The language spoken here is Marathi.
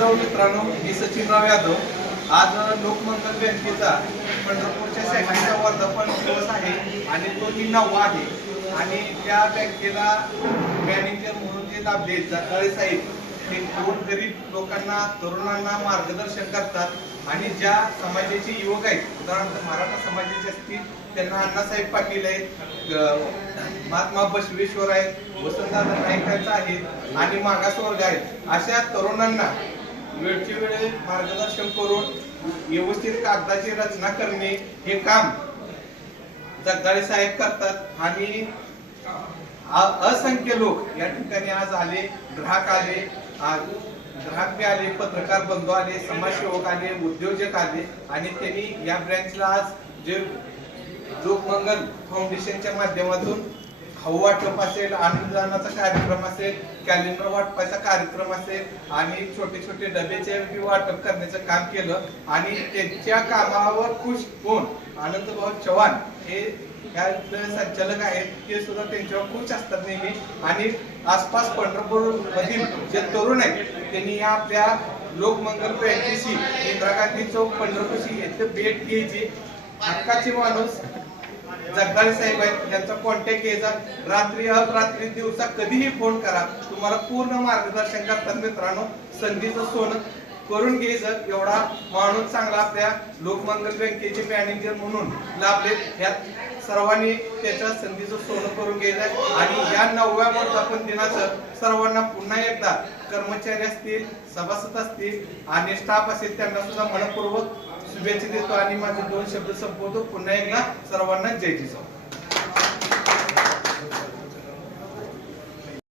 जाऊ मित्रांनो, मी सचिनराव यादव. आज लोकमंगल बँकेचा पंढरपूरच्या शाखेचा वर्धापन दिवस आहे आणि तो 9वा आहे. आणि त्या बँकेला मॅनेजर म्हणून जे लाभले जगदाळे साहेब, ते दोन गरीब लोकांना, तरुणांना मार्गदर्शन करतात आणि ज्या समाजाचे युवक आहेत, उदाहरणार्थ मराठा समाजाचे असतील त्यांना अण्णासाहेब पाटील आहेत, महात्मा बसवेश्वर आहेत, वसंतदादा नाईकांचा आहेत आणि मागासवर्ग आहेत. अशा तरुणांना वेळच्या वेळी मार्गदर्शन करून व्यवस्थित कागदाची रचना करणे हे काम जगदाळे साहेब करतात. आणि असंख्य लोक या ठिकाणी आज आले, ग्राहक आले, ग्राहक बी आले, पत्रकार बंधू आले, समाजसेवक आले, उद्योजक आले आणि त्यांनी या ब्रँचला आज जे लोकमंगल फाउंडेशनच्या माध्यमातून खाऊ वाटप असेल, अन्नदानाचा कार्यक्रम असेल, कॅलेंडर वाटपाचा कार्यक्रम असेल आणि छोटे छोटे डब्याचे वाटप करण्याचं काम केलं. आणि त्यांच्या कामावर खुश होऊन आनंदभाऊ चव्हाण हे संचालक आहेत, ते सुद्धा त्यांच्यावर खुश असतात नेहमी. आणि आसपास पंढरपूर मधील जे तरुण आहेत त्यांनी या आपल्या लोकमंगल बँकेशी, इंदिरा गांधी चौक पंढरपूरशी येथे भेट घ्यायची. हक्काचे माणूस जगदाळे साहेब आहेत, यांचा कॉन्टॅक्ट घ्यायचा. रात्री अपरात्री दिवसा कधीही फोन करा, तुम्हाला पूर्ण मार्गदर्शन करतात. मित्रांनो, संधीचं सोनं करून घ्यायचं, एवढा माणूस चांगला आपल्या लोकमंगल बँकेचे मॅनेजर म्हणून लाभले. यात सर्वांनी त्याच्या संधीचं सोनं करून घ्यायचं. आणि या 9व्या वर्धापन दिनाचं सर्वांना पुन्हा एकदा, कर्मचारी असतील, सभासद असतील आणि स्टाफ असेल, त्यांना सुद्धा मनपूर्वक शुभेच्छा देतो आणि माझे 2 शब्द संपवतो. पुन्हा एकदा सर्वांना जय जिजाऊ.